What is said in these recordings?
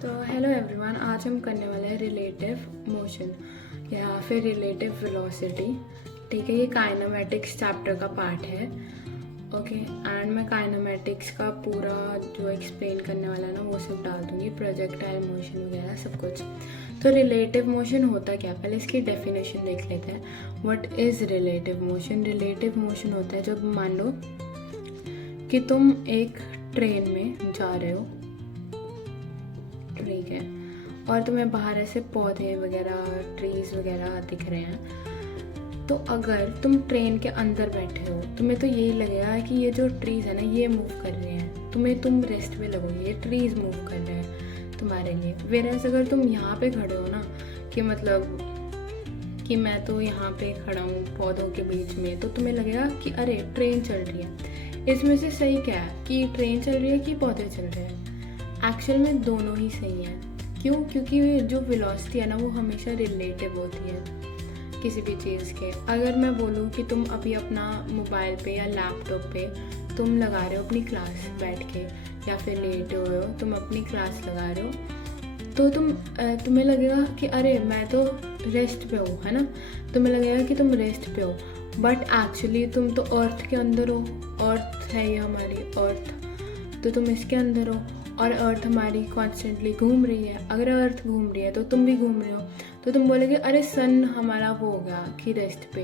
तो hello everyone, आज हम करने वाले हैं रिलेटिव मोशन या फिर रिलेटिव वेलोसिटी। ठीक है, ये काइनेमेटिक्स चैप्टर का पार्ट है। ओके, एंड मैं काइनेमेटिक्स का पूरा जो एक्सप्लेन करने वाला है ना वो सब डाल दूँगी, प्रोजेक्टाइल मोशन वगैरह सब कुछ। तो रिलेटिव मोशन होता क्या, पहले इसकी डेफिनेशन देख लेते हैं। What is relative motion? Relative motion होता है जब मान लो कि तुम एक ट्रेन में जा रहे हो, ठीक है, और तुम्हें बाहर ऐसे पौधे वगैरह ट्रीज वगैरह दिख रहे हैं। तो अगर तुम ट्रेन के अंदर बैठे हो, तुम्हें तो यही लगेगा कि ये जो ट्रीज है ना ये मूव कर रहे हैं, तुम रेस्ट में लगोगे, ये ट्रीज मूव कर रहे हैं तुम्हारे लिए। वेरएज़ अगर तुम यहाँ पे खड़े हो ना, कि मतलब कि मैं तो यहाँ पे खड़ा हूँ पौधों के बीच में, तो तुम्हें लगेगा कि अरे ट्रेन चल रही है। इसमें से सही क्या है, कि ट्रेन चल रही है कि पौधे चल रहे हैं? एक्चुअल में दोनों ही सही है। क्यों? क्योंकि जो वेलोसिटी है ना वो हमेशा रिलेटिव होती है किसी भी चीज़ के। अगर मैं बोलूँ कि तुम अभी अपना मोबाइल पे या लैपटॉप पे तुम लगा रहे हो अपनी क्लास बैठ के, या फिर लेटे हुए हो तुम अपनी क्लास लगा रहे हो, तो तुम्हें लगेगा कि अरे मैं तो रेस्ट पे हूँ, है ना। तुम्हें लगेगा कि तुम रेस्ट पे हो, बट एक्चुअली तुम तो अर्थ के अंदर हो। अर्थ है ये हमारी अर्थ, तो तुम इसके अंदर हो और अर्थ हमारी कॉन्स्टेंटली घूम रही है। अगर अर्थ घूम रही है तो तुम भी घूम रहे हो, तो तुम बोलोगे अरे सन हमारा वो होगा कि रेस्ट पे,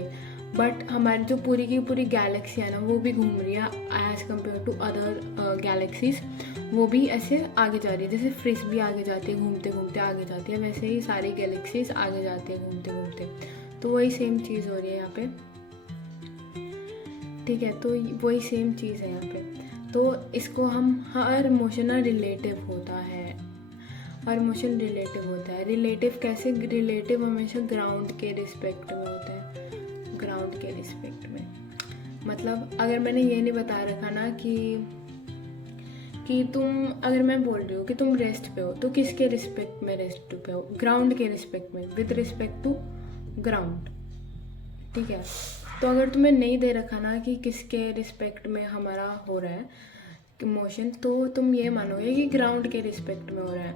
बट हमारी जो पूरी की पूरी गैलेक्सी है ना वो भी घूम रही है as compared to other galaxies. वो भी ऐसे आगे जा रही है, जैसे फ्रिज भी आगे जाती है घूमते घूमते आगे जाती है, वैसे ही सारी गैलेक्सीज आगे जाती है घूमते घूमते। तो वही सेम चीज़ हो रही है यहाँ पे, ठीक है। तो वही सेम चीज़ है यहाँ पे। तो इसको हम हर मोशन रिलेटिव होता है, हर मोशन रिलेटिव होता है। रिलेटिव कैसे? रिलेटिव हमेशा ग्राउंड के रिस्पेक्ट में होता है, ग्राउंड के रिस्पेक्ट में। मतलब अगर मैंने ये नहीं बता रखा ना कि तुम, अगर मैं बोल रही हूँ कि तुम रेस्ट पे हो, तो किसके रिस्पेक्ट में रेस्ट पे हो? ग्राउंड के रिस्पेक्ट में, विद रिस्पेक्ट टू ग्राउंड, ठीक है। तो अगर तुम्हें नहीं दे रखा ना कि किसके रिस्पेक्ट में हमारा हो रहा है मोशन, तो तुम ये मानोगे कि ग्राउंड के रिस्पेक्ट में हो रहा है,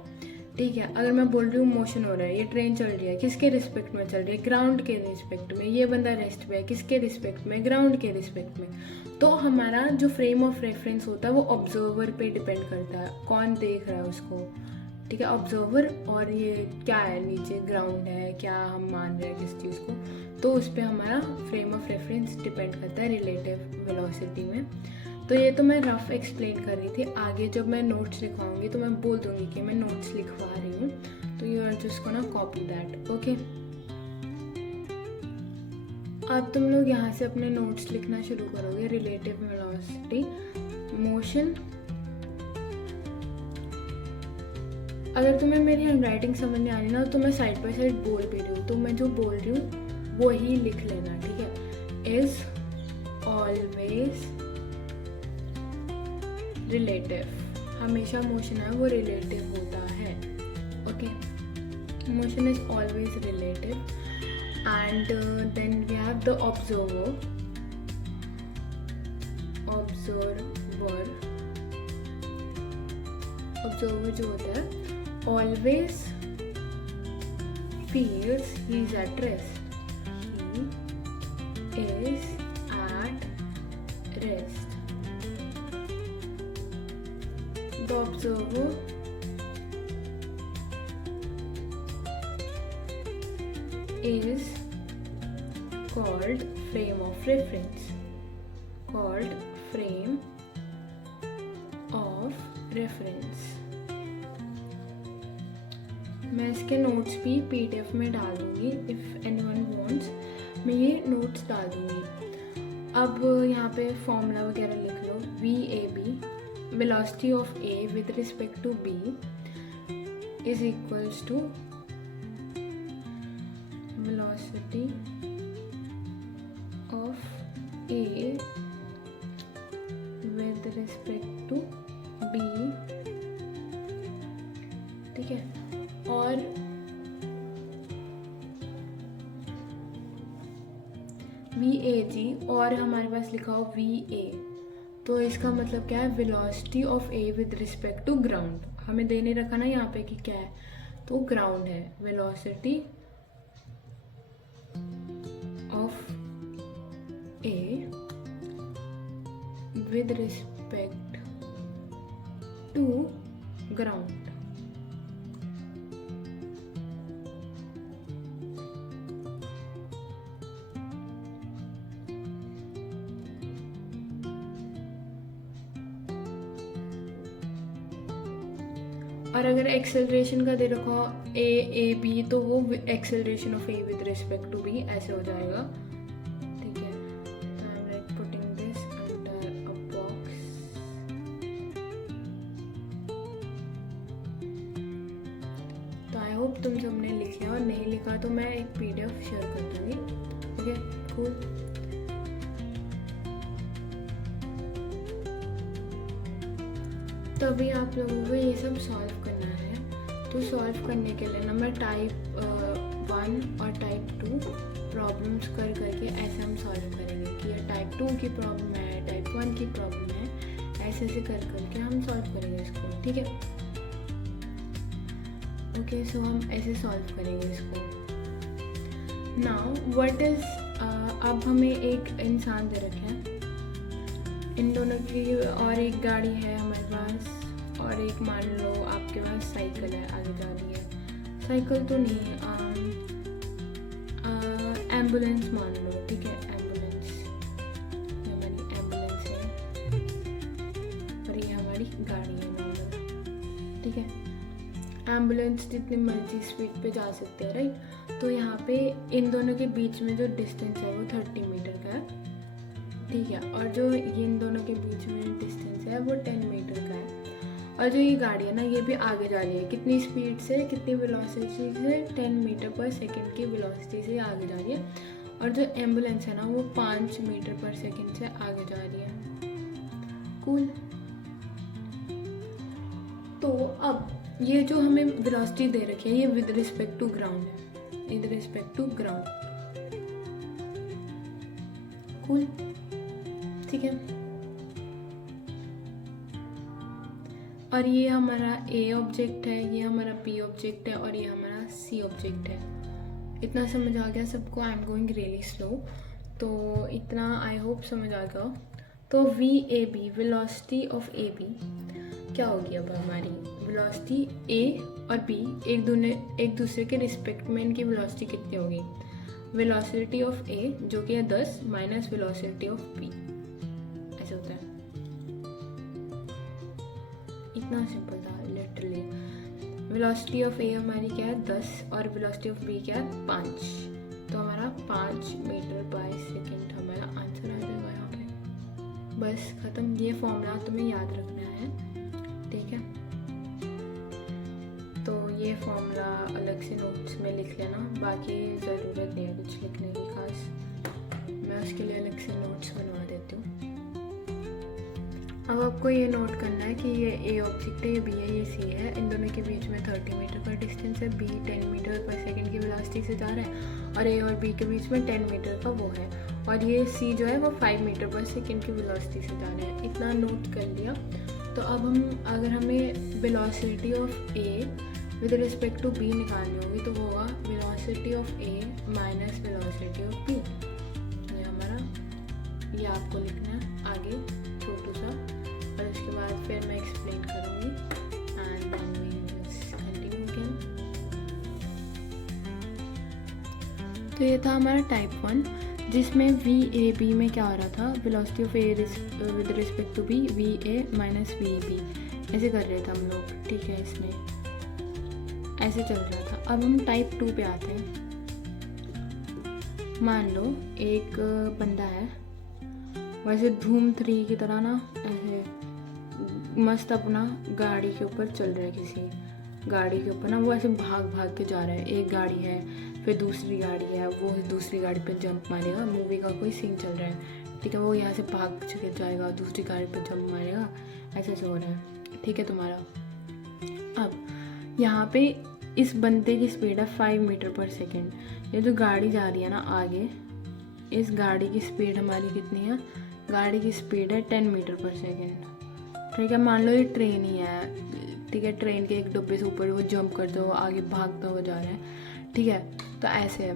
ठीक है। अगर मैं बोल रही हूँ मोशन हो रहा है, ये ट्रेन चल रही है, किसके रिस्पेक्ट में चल रही है? ग्राउंड के रिस्पेक्ट में। ये बंदा रेस्ट पे है, किसके रिस्पेक्ट में? ग्राउंड के रिस्पेक्ट में। तो हमारा जो फ्रेम ऑफ रेफरेंस होता है वो ऑब्जर्वर पे डिपेंड करता है, कौन देख रहा है उसको, ठीक है, ऑब्जर्वर। और ये क्या है, नीचे ग्राउंड है, क्या हम मान रहे हैं किस चीज़ को, तो उस पर हमारा फ्रेम ऑफ रेफरेंस डिपेंड करता है रिलेटिव वेलोसिटी में। तो ये तो मैं रफ एक्सप्लेन कर रही थी। आगे जब मैं नोट्स लिखवाऊंगी तो मैं बोल दूंगी कि मैं नोट्स लिखवा रही हूँ, तो you are just gonna copy that, okay. अब तुम लोग यहाँ से अपने नोट्स लिखना शुरू करोगे। Relative velocity motion. अगर तुम्हें मेरी हैंडराइटिंग समझ में आ रही ना, तो मैं साइड बाय साइड बोल भी रही हूँ, तो मैं जो बोल रही हूँ वो ही लिख लेना, ठीक है। इज ऑलवेज रिलेटिव, हमेशा मोशन है वो रिलेटिव होता है, okay. Motion is always relative. And then we have the observer. Observer जो होता है always feels he is at rest. He is at rest. The observer is called frame of reference. Called frame of reference. मैं इसके notes भी PDF में डाल दूँगी, if anyone wants, मैं ये नोट्स डाल दूँगी। अब यहाँ पे फॉर्मूला वगैरह लिख लो। VAB, velocity of A with respect to B is equals to velocity of A with respect to B, ठीक है। और VAG और हमारे पास लिखा हो VA, तो इसका मतलब क्या है? Velocity of A with respect to ground. हमें दे नहीं रखा ना यहाँ पे कि क्या है, तो ग्राउंड है। Velocity of A with respect to ground. और अगर एक्सेलरेशन का दे रखा हो ए बी, तो वो acceleration of A with respect to B ऐसे हो जाएगा। ठीक है, तो I am like putting this under a box. तो आई होप तुम सबने लिखा, और नहीं लिखा तो मैं एक PDF शेयर कर दूंगी। Okay cool. तो अभी आप लोगों को ये सब सॉल्व करना है। तो सॉल्व करने के लिए ना मैं टाइप 1 और टाइप 2 प्रॉब्लम्स कर करके ऐसे हम सॉल्व करेंगे कि ये टाइप 2 की प्रॉब्लम है, टाइप 1 की प्रॉब्लम है, ऐसे ऐसे कर करके हम सॉल्व करेंगे इसको। ठीक है, ओके। सो हम ऐसे सॉल्व करेंगे इसको। नाउ व्हाट इज, अब हमें एक इंसान दे रखे हैं, इन दोनों की, और एक गाड़ी है हमारे पास, और एक मान लो आपके पास साइकिल है आगे जा रही है। साइकिल तो नहीं है, एम्बुलेंस मान लो। ठीक है, एम्बुलेंस, ये हमारी एम्बुलेंस है और ये हमारी गाड़ी है नॉर्मल। ठीक है, एम्बुलेंस जितनी मर्जी स्पीड पे जा सकते हैं, राइट। तो यहाँ पे इन दोनों के बीच में जो डिस्टेंस है वो 30 मीटर का है। ठीक है, और जो ये इन दोनों के बीच में डिस्टेंस है वो 10 मीटर का है। और जो ये गाड़ी है ना, ये भी आगे जा रही है, कितनी स्पीड से, कितनी वेलोसिटी से, 10 मीटर पर सेकंड की वेलोसिटी से आगे जा रही है। और जो एम्बुलेंस है ना, वो 5 मीटर पर सेकंड से आगे जा रही है। कूल। तो अब ये जो हमें वेलोसिटी दे रखी है, ये विद रिस्पेक्ट टू ग्राउंड है, with respect to ground. Cool, ठीक है। और ये हमारा A ऑब्जेक्ट है, ये हमारा B ऑब्जेक्ट है, और ये हमारा C ऑब्जेक्ट है। इतना समझ आ गया सबको? I am going really slow, तो इतना आई होप समझ आ गया। तो VAB, वेलोसिटी ऑफ AB क्या होगी? अब हमारी वेलोसिटी A और B एक दूसरे के रिस्पेक्ट में इनकी वेलोसिटी कितनी होगी? वेलोसिटी ऑफ A जो कि है 10 माइनस वेलोसिटी ऑफ B, ऐसे होता है। इतना सिंपल था लिटरली। वेलोसिटी ऑफ A हमारी क्या है? 10, और वेलोसिटी ऑफ B क्या है? 5। तो हमारा 5 मीटर बाय सेकेंड हमारा आंसर आ जाएगा यहाँ पे। बस खत्म। ये फॉर्मूला तुम्हें याद रखना है, ठीक है। तो ये फॉर्मूला अलग से नोट्स में लिख लेना, बाकी ज़रूरत नहीं है कुछ लिखने की खास, मैं उसके लिए अलग से नोट्स बनवा देती हूँ। अब आपको ये नोट करना है कि ये A ऑब्जेक्ट है, ये B है, ये C है। इन दोनों के बीच में 30 मीटर का डिस्टेंस है। B 10 मीटर पर सेकंड की वेलोसिटी से जा रहा है, और A और B के बीच में 10 मीटर का वो है, और ये C जो है वो 5 मीटर पर सेकंड की वेलोसिटी से जा रहा है। इतना नोट कर लिया। तो अब अगर हमें velocity of A with respect to B निकालनी होगी, तो वो होगा velocity of A minus velocity of B। ये हमारा, ये आपको लिखना है आगे छोटू सा, और उसके बाद फिर मैं एक्सप्लेन करूँगी and then we will continue again. तो ये था हमारा टाइप 1, जिसमें VAB में क्या हो रहा था? Velocity of A with respect to B, VA minus VB ऐसे कर रहे थे हम लोग, ठीक है। इसमें ऐसे चल रहा था। अब हम टाइप 2 पे आते हैं। मान लो एक बंदा है, वैसे धूम 3 की तरह ना ऐसे मस्त अपना गाड़ी के ऊपर चल रहा है, किसी गाड़ी के ऊपर ना वो ऐसे भाग भाग के जा रहा है। एक गाड़ी है, फिर दूसरी गाड़ी है, वो दूसरी गाड़ी पे जंप मारेगा। मूवी का कोई सीन चल रहा है, ठीक है। वो यहाँ से भाग के जाएगा, दूसरी गाड़ी पे जंप मारेगा, ऐसे हो रहा है, ठीक है तुम्हारा। अब यहाँ पे इस बंदे की स्पीड है 5 मीटर पर सेकेंड। ये जो गाड़ी जा रही है ना आगे, इस गाड़ी की स्पीड हमारी कितनी है? गाड़ी की स्पीड है 10 मीटर पर सेकेंड, ठीक है। मान लो ये ट्रेन ही है, ठीक है, ट्रेन के एक डब्बे से ऊपर वो जंप करते हुए आगे भागता हुआ जा रहा है, ठीक है। तो ऐसे है।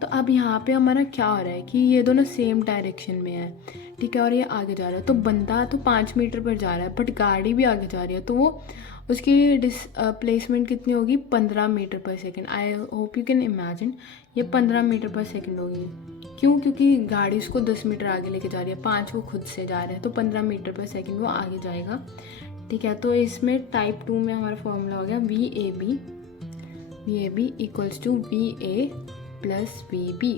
तो अब यहाँ पे हमारा क्या हो रहा है कि ये दोनों सेम डायरेक्शन में है, ठीक है, और ये आगे जा रहा है। तो बंदा तो 5 मीटर पर जा रहा है बट गाड़ी भी आगे जा रही है, तो वो उसकी डिस्प्लेसमेंट कितनी होगी, 15 मीटर पर second. I hope you can imagine ये 15 मीटर पर सेकेंड होगी। क्यों? क्योंकि गाड़ी उसको 10 मीटर आगे लेके जा रही है, 5 वो खुद से जा रहा है, तो 15 मीटर पर सेकेंड वो आगे जाएगा, ठीक है। तो इसमें टाइप 2 में हमारा फॉर्मूला हो गया V A B equals to V A plus V B.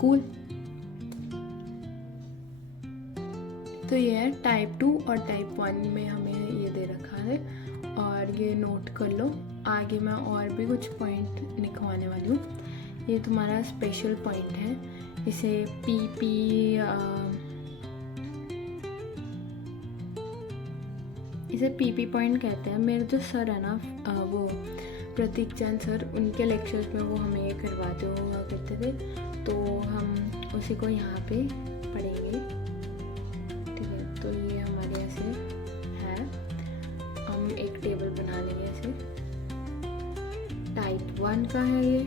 Cool. तो ये है टाइप 2 और टाइप 1 में हमें ये दे रखा है, और ये नोट कर लो। आगे मैं और भी कुछ पॉइंट लिखवाने वाली हूँ। ये तुम्हारा स्पेशल पॉइंट है, इसे पीपी पॉइंट कहते हैं। मेरे जो सर है ना वो प्रतीक चंद सर, उनके लेक्चर्स में वो हमें ये करवाते हुआ करते थे, तो हम उसी को यहाँ पे पढ़ेंगे, ठीक है। तो ये हमारे ऐसे है, हम एक टेबल बना लेंगे ऐसे। टाइप 1 का है ये,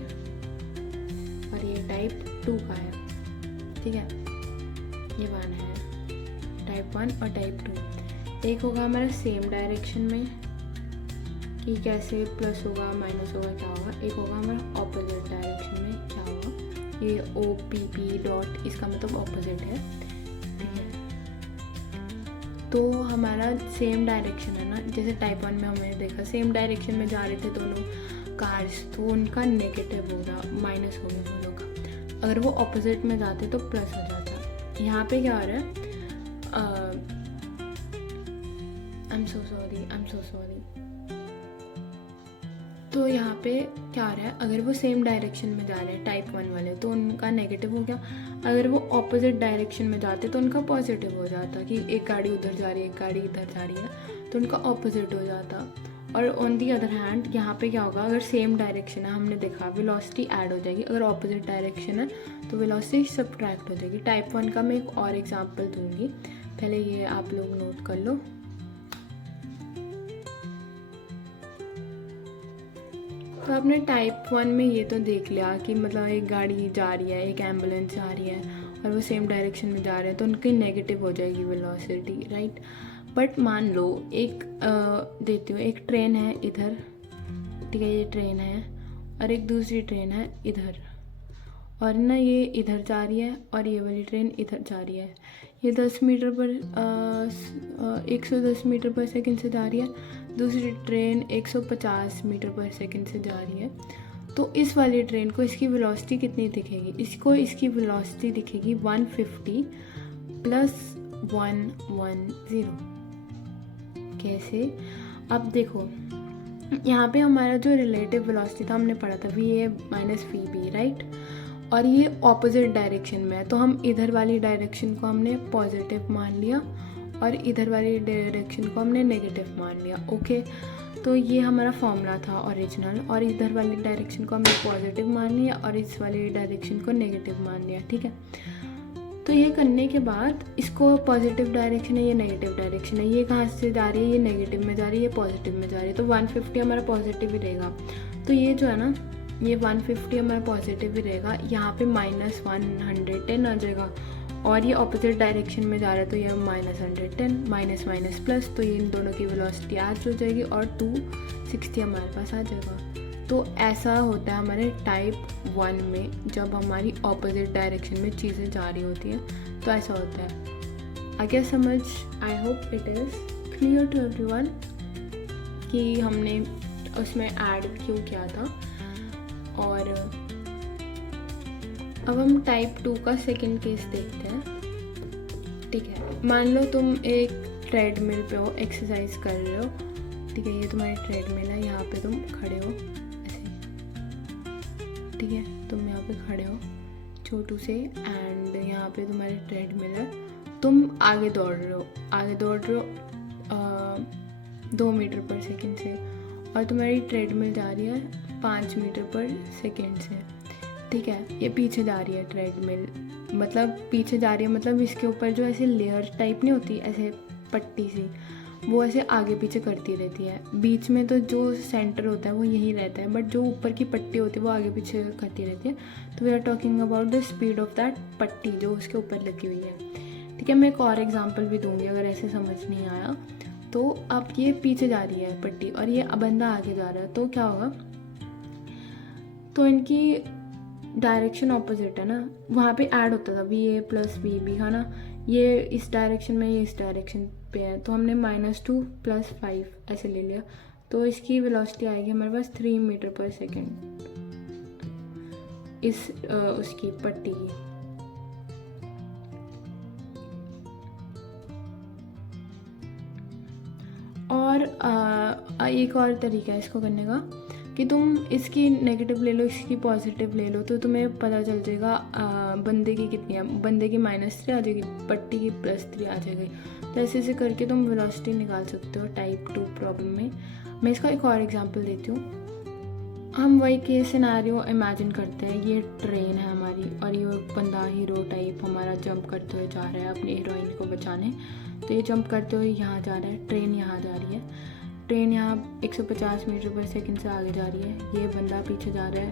और ये टाइप 2 का है, ठीक है। ये 1 है, टाइप 1 और टाइप 2। एक होगा हमारा सेम डायरेक्शन में कि कैसे प्लस होगा माइनस होगा क्या होगा, एक होगा हमारा ऑपोजिट डायरेक्शन में क्या होगा। ये OPP डॉट, इसका मतलब ऑपोजिट है, ठीक है। तो हमारा सेम डायरेक्शन है ना, जैसे टाइप 1 में हमने देखा सेम डायरेक्शन में जा रहे थे दोनों कार्स, तो उनका नेगेटिव होगा, माइनस हो गया दोनों का। अगर वो ऑपोजिट में जाते तो प्लस हो जाता। यहाँ पे क्या हो रहा है, आई एम सो सॉरी। तो यहाँ पे क्या हो रहा है, अगर वो सेम डायरेक्शन में जा रहे हैं टाइप 1 वाले, तो उनका नेगेटिव हो गया। अगर वो ऑपोजिट डायरेक्शन में जाते तो उनका पॉजिटिव हो जाता, कि एक गाड़ी उधर जा रही है, एक गाड़ी इधर जा रही है, तो उनका ऑपोजिट हो जाता। और ऑन दी अदर हैंड यहाँ पे क्या होगा, अगर सेम डायरेक्शन है, हमने देखा वेलोसिटी ऐड हो जाएगी, अगर ऑपोजिट डायरेक्शन है तो वेलोसिटी सब्ट्रैक्ट हो जाएगी। टाइप 1 का मैं एक और एग्जांपल दूंगी, पहले ये आप लोग नोट कर लो। तो आपने टाइप 1 में ये तो देख लिया कि मतलब एक गाड़ी जा रही है, एक एम्बुलेंस जा रही है, और वो सेम डायरेक्शन में जा रहे हैं, तो उनकी नेगेटिव हो जाएगी वेलोसिटी, राइट। बट मान लो एक देती हूँ, एक ट्रेन है इधर, ठीक है, ये ट्रेन है, और एक दूसरी ट्रेन है इधर, और ना ये इधर जा रही है और ये वाली ट्रेन इधर जा रही है। ये 10 मीटर पर 110 मीटर पर सेकंड से जा रही है, दूसरी ट्रेन 150 मीटर पर सेकंड से जा रही है। तो इस वाली ट्रेन को इसकी वेलोसिटी कितनी दिखेगी, इसको इसकी वेलोसिटी दिखेगी 150 प्लस 110। कैसे? अब देखो यहाँ पे हमारा जो रिलेटिव वेलोसिटी था हमने पढ़ा था VA माइनस VB, राइट। और ये ऑपोजिट डायरेक्शन में है, तो हम इधर वाली डायरेक्शन को हमने पॉजिटिव मान लिया और इधर वाली डायरेक्शन को हमने नेगेटिव मान लिया, ओके। तो ये हमारा फॉर्मूला था ओरिजिनल, और इधर वाली डायरेक्शन को हमने पॉजिटिव मान लिया और इस वाली डायरेक्शन को नेगेटिव मान लिया, ठीक है। तो ये करने के बाद इसको पॉजिटिव डायरेक्शन है, ये नेगेटिव डायरेक्शन है, ये कहाँ से जा रही है, ये नेगेटिव में जा रही है, ये पॉजिटिव में जा रही है, तो 150 हमारा पॉजिटिव ही रहेगा। तो ये जो है ना, ये 150 हमारा पॉजिटिव ही रहेगा, यहाँ पे माइनस 110 आ जाएगा, और ये ऑपोजिट डायरेक्शन में जा रहा है तो ये माइनस 110, माइनस माइनस प्लस, तो ये इन दोनों की वेलोसिटी ऐड हो जाएगी और 260 हमारे पास आ जाएगा। तो ऐसा होता है हमारे टाइप 1 में, जब हमारी ऑपोजिट डायरेक्शन में चीज़ें जा रही होती हैं तो ऐसा होता है। आगे समझ, I hope it is clear to everyone कि हमने उसमें ऐड क्यों किया था। और अब हम टाइप 2 का सेकंड केस देखते हैं, ठीक है। मान लो तुम एक ट्रेडमिल पे हो, एक्सरसाइज कर रहे हो, ठीक है, ये तुम्हारी ट्रेडमिल है, यहाँ पे तुम खड़े हो ऐसे, ठीक है, तुम यहाँ पे खड़े हो छोटू से, एंड यहाँ पे तुम्हारी ट्रेडमिल है, तुम आगे दौड़ रहे हो 2 मीटर पर सेकंड से, और तुम्हारी ट्रेडमिल जा रही है 5 मीटर पर सेकंड से, ठीक है। ये पीछे जा रही है ट्रेडमिल, मतलब पीछे जा रही है, मतलब इसके ऊपर जो ऐसे लेयर टाइप नहीं होती, ऐसे पट्टी सी, वो ऐसे आगे पीछे करती रहती है। बीच में तो जो सेंटर होता है वो यही रहता है, बट जो ऊपर की पट्टी होती है वो आगे पीछे करती रहती है। तो we are talking about the speed of that पट्टी जो उसके ऊपर लगी हुई है। ठीक है, मैं एक और एग्जांपल भी दूंगी अगर ऐसे समझ नहीं आया। तो अब ये पीछे जा रही है पट्टी और ये बंदा आगे जा रहा है, तो क्या होगा, तो इनकी डायरेक्शन ऑपोजिट है ना। वहाँ पे ऐड होता था VA + VB है ना, ये इस डायरेक्शन में, ये इस डायरेक्शन पे है, तो हमने -2 + 5 ऐसे ले लिया। तो इसकी वेलोसिटी आएगी हमारे पास 3 मीटर/सेकेंड इस उसकी पट्टी की। और एक और तरीका है इसको करने का कि तुम इसकी नेगेटिव ले लो, इसकी पॉजिटिव ले लो, तो तुम्हें पता चल जाएगा बंदे की कितनी है। बंदे की -3 आ जाएगी, पट्टी की +3 आ जाएगी। तो ऐसे ऐसे करके तुम वेलोसिटी निकाल सकते हो टाइप 2 प्रॉब्लम में। मैं इसका एक और एग्जांपल देती हूँ। हम वही केस सिनेरियो इमेजिन करते हैं, ये ट्रेन है हमारी और ये बंदा हीरो टाइप हमारा जंप करते हुए जा रहा है अपनी हीरोइन को बचाने। तो ये जंप करते हुए यहाँ जा रहा है, ट्रेन यहाँ जा रही है, ट्रेन यहाँ 150 मीटर/सेकेंड से आगे जा रही है। ये बंदा पीछे जा रहा है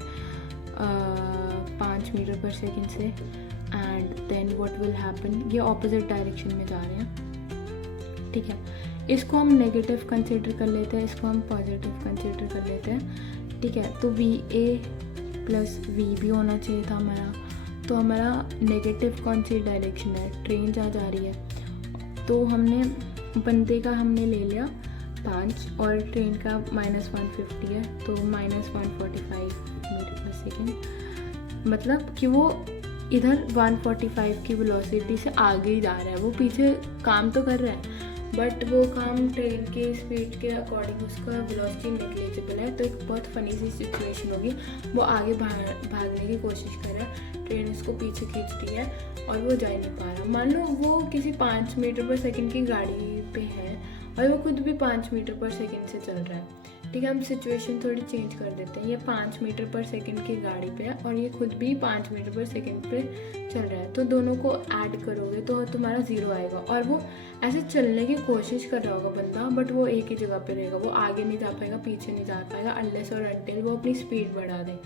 5 मीटर/सेकेंड से। And then what will happen, ये ऑपोजिट डायरेक्शन में जा रहे हैं। ठीक है, इसको हम नेगेटिव कंसिडर कर लेते हैं, इसको हम पॉजिटिव कंसिडर कर लेते हैं। ठीक है, तो VA + VB होना चाहिए था हमारा। तो हमारा नेगेटिव कौन सी डायरेक्शन है, ट्रेन जहाँ जा रही है। तो हमने बंदे का हमने ले लिया 5 और ट्रेन का -150 है, तो -145 मीटर/सेकेंड। मतलब कि वो इधर 145 की वेलोसिटी से आगे ही जा रहा है, वो पीछे काम तो कर रहा है बट वो काम ट्रेन के स्पीड के अकॉर्डिंग उसका वेलोसिटी नेग्लिजिबल है। तो एक बहुत फ़नी सी सिचुएशन होगी, वो आगे भागने की कोशिश कर रहा है, ट्रेन उसको पीछे खींच रही है और वो जा नहीं पा रहा। मान लो वो किसी 5 मीटर/सेकेंड की गाड़ी पे है और वो खुद भी 5 मीटर/सेकेंड से चल रहा है। ठीक है, हम सिचुएशन थोड़ी चेंज कर देते हैं। ये 5 मीटर/सेकेंड की गाड़ी पे है और ये खुद भी 5 मीटर/सेकेंड पे चल रहा है। तो दोनों को ऐड करोगे तो तुम्हारा 0 आएगा। और वो ऐसे चलने की कोशिश कर रहा होगा बंदा, बट वो एक ही जगह पे रहेगा, वो आगे नहीं जा पाएगा, पीछे नहीं जा पाएगा अनलेस और अनटिल वो अपनी स्पीड बढ़ा दे।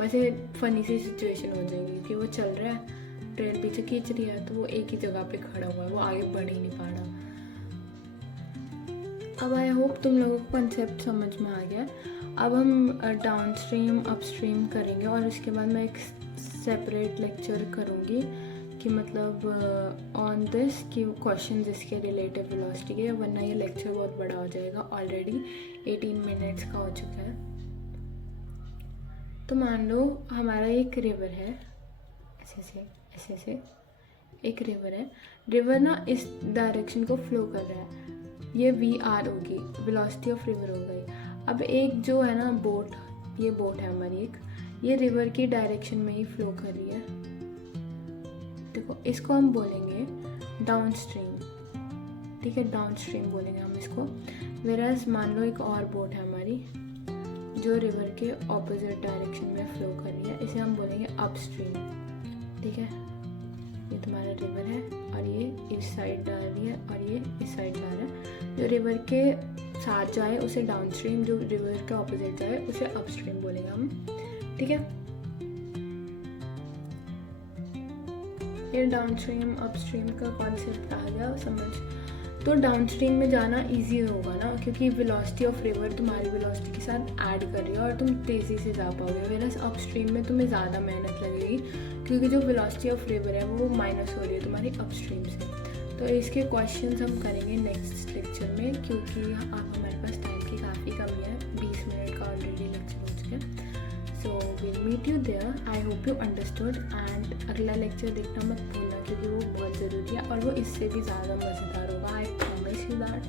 वैसे फनी सी सिचुएशन हो जाएगी कि वो चल रहा है, ट्रेन पीछे खींच रही है, तो वो एक ही जगह पे खड़ा हुआ है, वो आगे बढ़ ही नहीं पा रहा। अब आई होप तुम लोगों को कंसेप्ट समझ में आ गया। अब हम डाउन स्ट्रीम अप स्ट्रीम करेंगे और उसके बाद मैं एक सेपरेट लेक्चर करूँगी कि मतलब ऑन दिस कि क्वेश्चन इसके रिलेटिव वेलोसिटी के, वरना ये लेक्चर बहुत बड़ा हो जाएगा। ऑलरेडी 18 मिनट्स का हो चुका है। तो मान लो हमारा एक रिवर है, ऐसे से एक रिवर है। रिवर ना इस डायरेक्शन को फ्लो कर रहा है, ये VR होगी, वेलोसिटी ऑफ रिवर हो गई। अब एक जो है ना बोट, ये बोट है हमारी एक, ये रिवर की डायरेक्शन में ही फ्लो कर रही है। देखो इसको हम बोलेंगे डाउन स्ट्रीम। ठीक है, डाउन स्ट्रीम बोलेंगे हम इसको। वेराज मान लो एक और बोट है हमारी जो रिवर के ऑपोजिट डायरेक्शन में फ्लो कर रही है, इसे हम बोलेंगे अप स्ट्रीम। ठीक है, ये तुम्हारा रिवर है और ये इस साइड जा रही है और ये इस साइड जा रहा है। जो रिवर के साथ जाए उसे डाउन स्ट्रीम, जो रिवर के ऑपोजिट जाए उसे अप स्ट्रीम बोलेंगे हम। ठीक है, ये डाउन स्ट्रीम अप स्ट्रीम का कॉन्सेप्ट आ गया समझ। तो डाउन स्ट्रीम में जाना इजी होगा ना, क्योंकि वेलोसिटी ऑफ रिवर तुम्हारी वेलोसिटी के साथ ऐड कर रही है और तुम तेज़ी से जा पाओगे। वेरस अप स्ट्रीम में तुम्हें ज़्यादा मेहनत लगेगी, क्योंकि जो वेलोसिटी ऑफ रिवर है वो माइनस हो रही है तुम्हारी अप स्ट्रीम से। तो इसके क्वेश्चंस हम करेंगे नेक्स्ट लेक्चर में, क्योंकि अब हमारे पास टाइम की काफ़ी कमी है, 20 मिनट का ऑलरेडी लेक्चर हो चुका है। So will meet you there. I hope you understood. And अगला लेक्चर देखना मत भूलना, क्योंकि वो बहुत ज़रूरी है और वो इससे भी ज़्यादा मज़ेदार होगा। I promise you that.